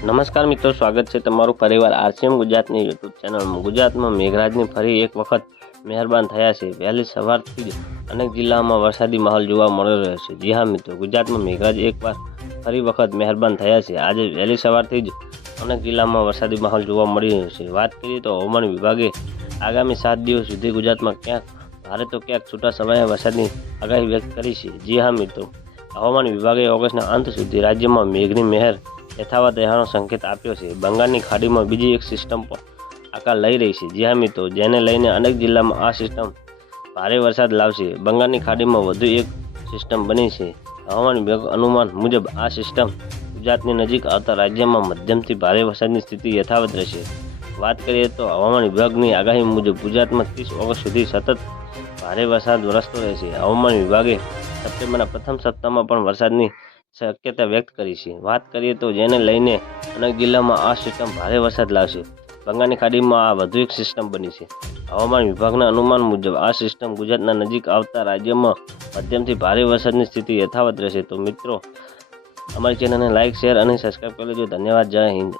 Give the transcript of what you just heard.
નમસ્કાર મિત્રો, સ્વાગત છે તમારું પરિવાર આરસીએમ ગુજરાતની યુટ્યુબ ચેનલમાં. ગુજરાતમાં મેઘરાજની ફરી એક વખત મહેરબાન થયા છે. વહેલી સવારથી જ અનેક જિલ્લાઓમાં વરસાદી માહોલ જોવા મળી રહ્યો છે. જી હા મિત્રો, ગુજરાતમાં મેઘરાજ એકવાર ફરી વખત મહેરબાન થયા છે. આજે વહેલી સવારથી જ અનેક જિલ્લામાં વરસાદી માહોલ જોવા મળી રહ્યો છે. વાત કરીએ તો હવામાન વિભાગે આગામી સાત દિવસ સુધી ગુજરાતમાં ક્યાંક ભારે તો ક્યાંક છૂટા સમયે વરસાદની આગાહી વ્યક્ત કરી છે. જી હા મિત્રો, હવામાન વિભાગે ઓગસ્ટના અંત સુધી રાજ્યમાં મેઘની મહેર યથાવત રહેવાનો સંકેત આપ્યો છે. બંગાળની ખાડીમાં બીજી એક સિસ્ટમ આકાર લઈ રહી છે. જ્યાં મિત્રો, જેને લઈને અનેક જિલ્લામાં આ સિસ્ટમ ભારે વરસાદ લાવશે. બંગાળની ખાડીમાં વધુ એક સિસ્ટમ બની છે. હવામાન વિભાગ અનુમાન મુજબ આ સિસ્ટમ ગુજરાતની નજીક આવતા રાજ્યમાં મધ્યમથી ભારે વરસાદની સ્થિતિ યથાવત રહેશે. વાત કરીએ તો હવામાન વિભાગની આગાહી મુજબ ગુજરાતમાં ત્રીસ ઓગસ્ટ સુધી સતત ભારે વરસાદ વરસતો રહેશે. હવામાન વિભાગે સપ્ટેમ્બરના પ્રથમ સપ્તાહમાં પણ વરસાદની શક્યતા વ્યક્ત કરી છે. વાત કરીએ તો જેને લઈને અનેક જિલ્લામાં આ સિસ્ટમ ભારે વરસાદ લાવશે. બંગાળની ખાડીમાં આ વધુ એક સિસ્ટમ બની છે. હવામાન વિભાગના અનુમાન મુજબ આ સિસ્ટમ ગુજરાતના નજીક આવતા રાજ્યમાં મધ્યમથી ભારે વરસાદની સ્થિતિ યથાવત રહેશે. તો મિત્રો, અમારી ચેનલને લાઇક શેર અને સબસ્ક્રાઈબ કરી લેજો. ધન્યવાદ. જય હિન્દ.